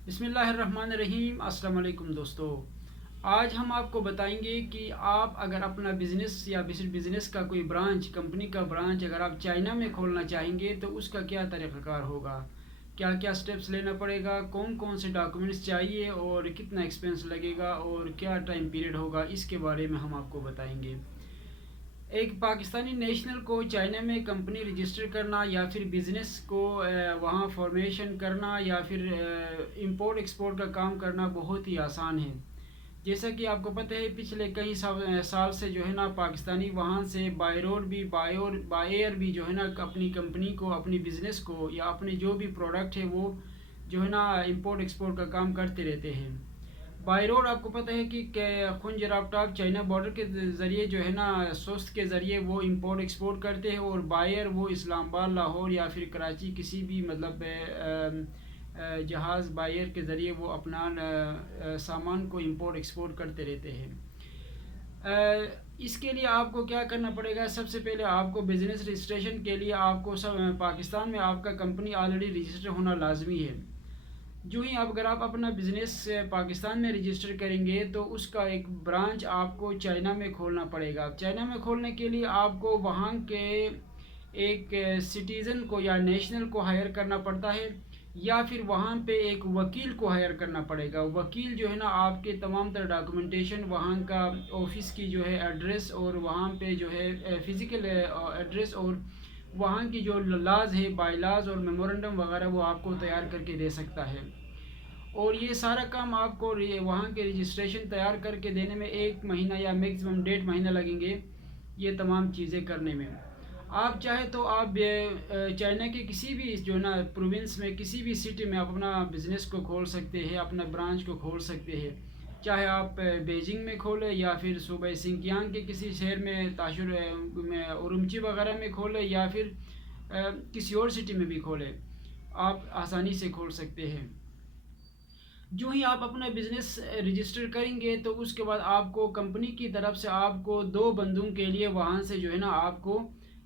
بسم اللہ الرحمن الرحیم۔ السلام علیکم دوستو، آج ہم آپ کو بتائیں گے کہ آپ اگر اپنا بزنس یا بزنس کا کوئی برانچ، کمپنی کا برانچ اگر آپ چائنا میں کھولنا چاہیں گے تو اس کا کیا طریقہ کار ہوگا، کیا کیا سٹیپس لینا پڑے گا، کون کون سے ڈاکومنٹس چاہیے اور کتنا ایکسپینس لگے گا اور کیا ٹائم پیریڈ ہوگا، اس کے بارے میں ہم آپ کو بتائیں گے۔ ایک پاکستانی نیشنل کو چائنا میں کمپنی رجسٹر کرنا یا پھر بزنس کو وہاں فارمیشن کرنا یا پھر امپورٹ ایکسپورٹ کا کام کرنا بہت ہی آسان ہے۔ جیسا کہ آپ کو پتہ ہے پچھلے کئی سال سے جو ہے نا پاکستانی وہاں سے بائی روڈ بھی بائی ایئر بھی جو ہے نا اپنی کمپنی کو، اپنی بزنس کو یا اپنے جو بھی پروڈکٹ ہے وہ جو ہے نا امپورٹ ایکسپورٹ کا کام کرتے رہتے ہیں۔ بائی روڈ آپ کو پتہ ہے کہ خنجر آفتاب چائنا بارڈر کے ذریعے جو ہے نا سوست کے ذریعے وہ امپورٹ ایکسپورٹ کرتے ہیں، اور بائر وہ اسلام آباد، لاہور یا پھر کراچی کسی بھی مطلب جہاز بائر کے ذریعے وہ اپنا سامان کو امپورٹ ایکسپورٹ کرتے رہتے ہیں۔ اس کے لیے آپ کو کیا کرنا پڑے گا؟ سب سے پہلے آپ کو بزنس رجسٹریشن کے لیے آپ کو پاکستان میں آپ کا کمپنی آلریڈی رجسٹر ہونا لازمی ہے۔ جو ہی اگر آپ اپنا بزنس پاکستان میں رجسٹر کریں گے تو اس کا ایک برانچ آپ کو چائنا میں کھولنا پڑے گا۔ چائنا میں کھولنے کے لیے آپ کو وہاں کے ایک سٹیزن کو یا نیشنل کو ہائر کرنا پڑتا ہے، یا پھر وہاں پہ ایک وکیل کو ہائر کرنا پڑے گا۔ وکیل جو ہے نا آپ کے تمام تر ڈاکومنٹیشن، وہاں کا آفس کی جو ہے ایڈریس اور وہاں پہ جو ہے فزیکل ایڈریس اور وہاں کی جو لاز ہے، بائی لاز اور میمورنڈم وغیرہ وہ آپ کو تیار کر کے دے سکتا ہے۔ اور یہ سارا کام آپ کو وہاں کے رجسٹریشن تیار کر کے دینے میں 1 مہینہ یا میکسیمم 1.5 مہینہ لگیں گے، یہ تمام چیزیں کرنے میں۔ آپ چاہے تو آپ چائنا کے کسی بھی جو نا پروونس میں کسی بھی سٹی میں اپنا بزنس کو کھول سکتے ہیں، اپنا برانچ کو کھول سکتے ہیں۔ چاہے آپ بیجنگ میں کھولیں یا پھر صوبہ سنکیانگ کے کسی شہر میں تاشر میں اورمچی وغیرہ میں کھولیں یا پھر کسی اور سٹی میں بھی کھولیں، آپ آسانی سے کھول سکتے ہیں۔ جو ہی آپ اپنا بزنس رجسٹر کریں گے تو اس کے بعد آپ کو کمپنی کی طرف سے آپ کو 2 بندوں کے لیے وہاں سے جو ہے نا آپ کو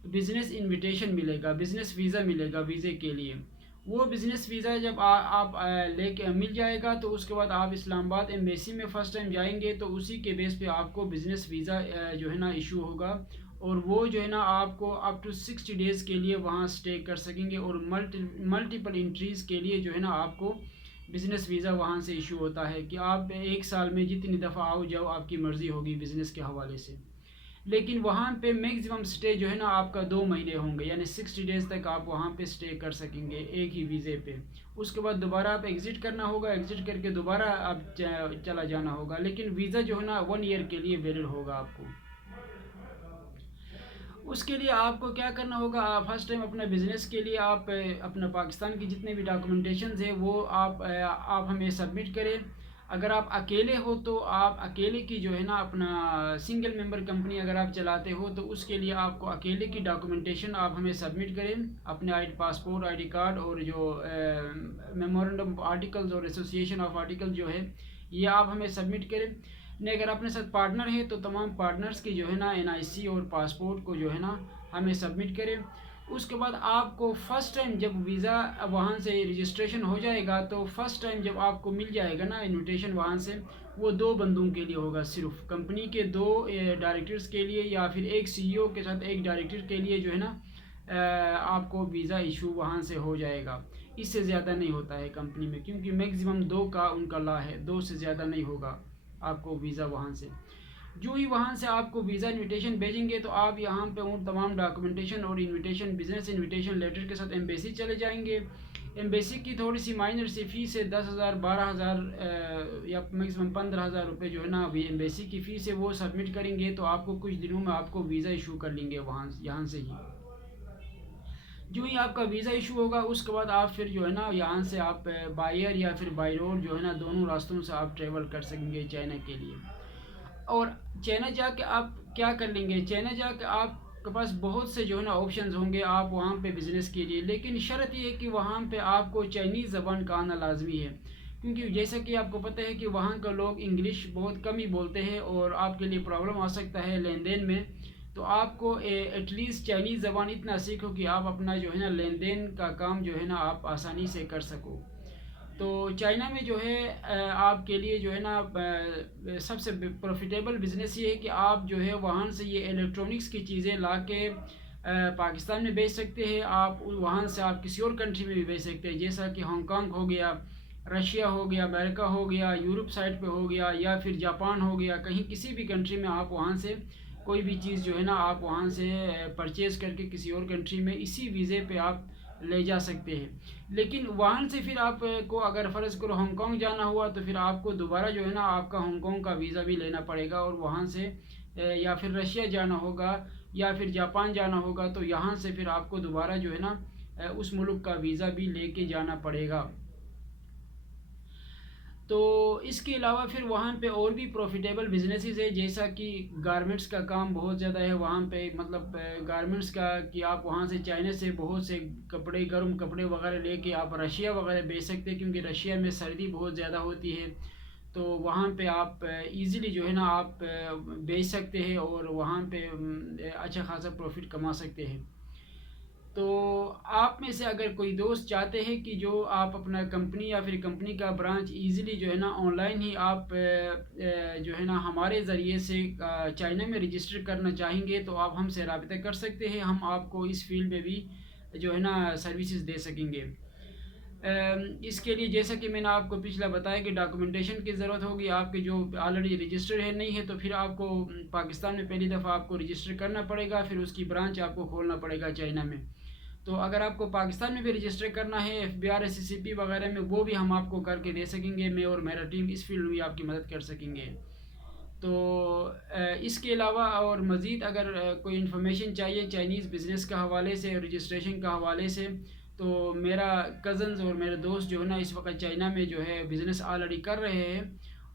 بزنس انویٹیشن ملے گا، بزنس ویزا ملے گا ویزے کے لیے۔ وہ بزنس ویزا جب آپ لے کے مل جائے گا تو اس کے بعد آپ اسلام آباد ایمبیسی میں فرسٹ ٹائم جائیں گے تو اسی کے بیس پہ آپ کو بزنس ویزا جو ہے نا ایشو ہوگا، اور وہ جو ہے نا آپ کو اپ ٹو 60 ڈیز کے لیے وہاں سٹے کر سکیں گے، اور ملٹیپل انٹریز کے لیے جو ہے نا آپ کو بزنس ویزا وہاں سے ایشو ہوتا ہے کہ آپ 1 سال میں جتنی دفعہ آؤ جاؤ آپ کی مرضی ہوگی بزنس کے حوالے سے۔ لیکن وہاں پہ میکسیمم سٹے جو ہے نا آپ کا 2 مہینے ہوں گے، یعنی 60 ڈیز تک آپ وہاں پہ سٹے کر سکیں گے ایک ہی ویزے پہ۔ اس کے بعد دوبارہ آپ ایگزٹ کرنا ہوگا، ایگزٹ کر کے دوبارہ آپ چلا جانا ہوگا، لیکن ویزا جو ہے نا 1 ایئر کے لیے ویلڈ ہوگا آپ کو۔ اس کے لیے آپ کو کیا کرنا ہوگا؟ فرسٹ ٹائم اپنا بزنس کے لیے آپ اپنا پاکستان کی جتنے بھی ڈاکومنٹیشنز ہیں وہ آپ ہمیں سبمٹ کریں۔ اگر آپ اکیلے ہو تو آپ اکیلے کی جو ہے نا اپنا سنگل ممبر کمپنی اگر آپ چلاتے ہو تو اس کے لیے آپ کو اکیلے کی ڈاکومنٹیشن آپ ہمیں سبمٹ کریں، اپنے پاسپورٹ، آئی ڈی کارڈ اور جو میمورنڈم آرٹیکلز اور ایسوسیشن آف آرٹیکل جو ہے یہ آپ ہمیں سبمٹ کریں۔ نہیں، اگر اپنے ساتھ پارٹنر ہے تو تمام پارٹنرز کی جو ہے نا NIC اور پاسپورٹ کو جو ہے نا ہمیں سبمٹ کریں۔ اس کے بعد آپ کو فرسٹ ٹائم جب ویزا وہاں سے رجسٹریشن ہو جائے گا تو فرسٹ ٹائم جب آپ کو مل جائے گا نا انویٹیشن وہاں سے، وہ 2 بندوں کے لیے ہوگا، صرف کمپنی کے 2 ڈائریکٹرز کے لیے یا پھر ایک CEO کے ساتھ ایک ڈائریکٹر کے لیے جو ہے نا آپ کو ویزا ایشو وہاں سے ہو جائے گا۔ اس سے زیادہ نہیں ہوتا ہے کمپنی میں، کیونکہ میکسیمم 2 کا ان کا لا ہے، 2 سے زیادہ نہیں ہوگا آپ کو ویزا وہاں سے۔ جو ہی وہاں سے آپ کو ویزا انویٹیشن بھیجیں گے تو آپ یہاں پہ ان تمام ڈاکومنٹیشن اور انویٹیشن بزنس انویٹیشن لیٹر کے ساتھ ایمبیسی چلے جائیں گے۔ ایمبیسی کی تھوڑی سی مائنر سی فیس ہے، 10,000 12,000 یا میکسیمم 15,000 روپے جو ہے نا ابھی ایمبیسی کی فیس ہے، وہ سبمٹ کریں گے تو آپ کو کچھ دنوں میں آپ کو ویزا ایشو کر لیں گے یہاں سے ہی۔ جو ہی آپ کا ویزا ایشو ہوگا اس کے بعد آپ پھر جو ہے نا یہاں سے آپ بائی ایئر یا پھر بائی روڈ جو ہے نا دونوں راستوں سے آپ ٹریول کر سکیں گے چائنا کے لیے۔ اور چائنا جا کے آپ کیا کر لیں گے؟ چائنا جا کے آپ کے پاس بہت سے جو ہے نا آپشنز ہوں گے آپ وہاں پہ بزنس کیجیے، لیکن شرط یہ ہے کہ وہاں پہ آپ کو چائنیز زبان کا آنا لازمی ہے، کیونکہ جیسا کہ آپ کو پتہ ہے کہ وہاں کا لوگ انگلش بہت کم ہی بولتے ہیں اور آپ کے لیے پرابلم آ سکتا ہے لین دین میں۔ تو آپ کو ایٹ لیسٹ چائنیز زبان اتنا سیکھو کہ آپ اپنا جو ہے نا لین دین کا کام جو ہے نا آپ آسانی سے کر سکو۔ تو چائنا میں جو ہے آپ کے لیے جو ہے نا سب سے پروفیٹیبل بزنس یہ ہے کہ آپ جو ہے وہاں سے یہ الیکٹرانکس کی چیزیں لا کے پاکستان میں بیچ سکتے ہیں. آپ وہاں سے آپ کسی اور کنٹری میں بھی بیچ سکتے ہیں, جیسا کہ ہانگ کانگ ہو گیا, رشیا ہو گیا, امریکہ ہو گیا, یورپ سائڈ پہ ہو گیا, یا پھر جاپان ہو گیا. کہیں کسی بھی کنٹری میں آپ وہاں سے کوئی بھی چیز جو ہے نا آپ وہاں سے پرچیز کر کے کسی اور کنٹری میں اسی ویزے پہ آپ لے جا سکتے ہیں. لیکن وہاں سے پھر آپ کو اگر فرض کرو ہانگ کانگ جانا ہوا تو پھر آپ کو دوبارہ جو ہے نا آپ کا ہانگ کانگ کا ویزا بھی لینا پڑے گا, اور وہاں سے یا پھر رشیا جانا ہوگا یا پھر جاپان جانا ہوگا تو یہاں سے پھر آپ کو دوبارہ جو ہے نا اس ملک کا ویزا بھی لے کے جانا پڑے گا. تو اس کے علاوہ پھر وہاں پہ اور بھی پروفیٹیبل بزنسز ہے, جیسا کہ گارمنٹس کا کام بہت زیادہ ہے وہاں پہ. مطلب گارمنٹس کا کہ آپ وہاں سے چائنا سے بہت سے کپڑے, گرم کپڑے وغیرہ لے کے آپ رشیا وغیرہ بیچ سکتے ہیں, کیونکہ رشیا میں سردی بہت زیادہ ہوتی ہے. تو وہاں پہ آپ ایزیلی جو ہے نا آپ بیچ سکتے ہیں اور وہاں پہ اچھا خاصا پروفٹ کما سکتے ہیں. تو آپ میں سے اگر کوئی دوست چاہتے ہیں کہ جو آپ اپنا کمپنی یا پھر کمپنی کا برانچ ایزیلی جو ہے نا آن لائن ہی آپ جو ہے نا ہمارے ذریعے سے چائنا میں رجسٹر کرنا چاہیں گے تو آپ ہم سے رابطہ کر سکتے ہیں. ہم آپ کو اس فیلڈ میں بھی جو ہے نا سروسز دے سکیں گے. اس کے لیے جیسا کہ میں نے آپ کو پچھلا بتایا کہ ڈاکومنٹیشن کی ضرورت ہوگی آپ کے جو آلریڈی رجسٹر ہے نہیں ہے, تو پھر آپ کو پاکستان میں پہلی دفعہ آپ کو رجسٹر کرنا پڑے گا, پھر اس کی برانچ آپ کو کھولنا پڑے گا چائنا میں. تو اگر آپ کو پاکستان میں بھی رجسٹر کرنا ہے FBR SCCP وغیرہ میں, وہ بھی ہم آپ کو کر کے دے سکیں گے. میں اور میرا ٹیم اس فیلڈ میں بھی آپ کی مدد کر سکیں گے. تو اس کے علاوہ اور مزید اگر کوئی انفارمیشن چاہیے چائنیز بزنس کا حوالے سے, رجسٹریشن کا حوالے سے, تو میرا کزنز اور میرے دوست جو ہے نا اس وقت چائنا میں جو ہے بزنس آلریڈی کر رہے ہیں,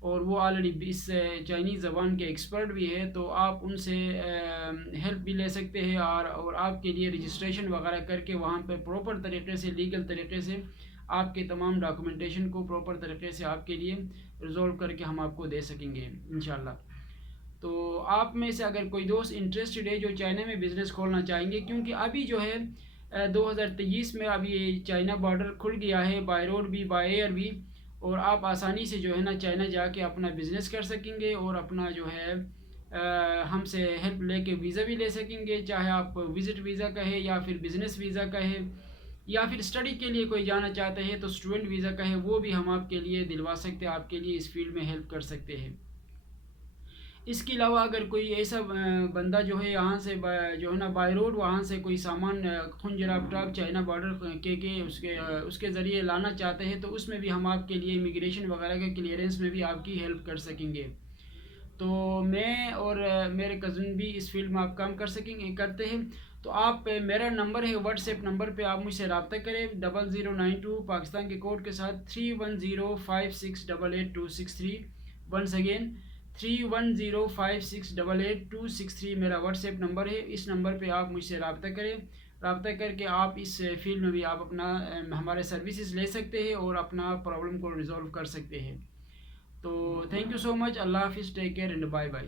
اور وہ آلریڈی اس چائنیز زبان کے ایکسپرٹ بھی ہے. تو آپ ان سے ہیلپ بھی لے سکتے ہیں, اور آپ کے لیے رجسٹریشن وغیرہ کر کے وہاں پہ پراپر طریقے سے, لیگل طریقے سے آپ کے تمام ڈاکومنٹیشن کو پراپر طریقے سے آپ کے لیے ریزولو کر کے ہم آپ کو دے سکیں گے انشاءاللہ. تو آپ میں سے اگر کوئی دوست انٹرسٹڈ ہے جو چائنا میں بزنس کھولنا چاہیں گے, کیونکہ ابھی جو ہے 2023 میں ابھی یہ چائنا بارڈر کھل گیا ہے, بائی روڈ بھی بائی ایئر بھی, اور آپ آسانی سے جو ہے نا چائنا جا کے اپنا بزنس کر سکیں گے اور اپنا جو ہے ہم سے ہیلپ لے کے ویزا بھی لے سکیں گے. چاہے آپ وزٹ ویزا کا ہے یا پھر بزنس ویزا کا ہے, یا پھر اسٹڈی کے لیے کوئی جانا چاہتے ہیں تو اسٹوڈنٹ ویزا کا ہے, وہ بھی ہم آپ کے لیے دلوا سکتے ہیں, آپ کے لیے اس فیلڈ میں ہیلپ کر سکتے ہیں. اس کے علاوہ اگر کوئی ایسا بندہ جو ہے یہاں سے جو ہے نا بائی روڈ وہاں سے کوئی سامان خنجراب ٹاپ چائنا بارڈر کے اس کے ذریعے لانا چاہتے ہیں, تو اس میں بھی ہم آپ کے لیے امیگریشن وغیرہ کے کلیئرنس میں بھی آپ کی ہیلپ کر سکیں گے. تو میں اور میرے کزن بھی اس فیلڈ میں آپ کام کرتے ہیں. تو آپ میرا نمبر ہے واٹس ایپ نمبر پہ آپ مجھ سے رابطہ کریں 0092 پاکستان کے کوڈ کے ساتھ 3105688263. ونس اگین 3105688263 میرا واٹس ایپ نمبر ہے. اس نمبر پہ آپ مجھ سے رابطہ کریں, رابطہ کر کے آپ اس فیلڈ میں بھی آپ اپنا ہمارے سروسز لے سکتے ہیں اور اپنا پرابلم کو ریزولو کر سکتے ہیں. تو تھینک یو سو مچ. اللہ حافظ. Take care and by by.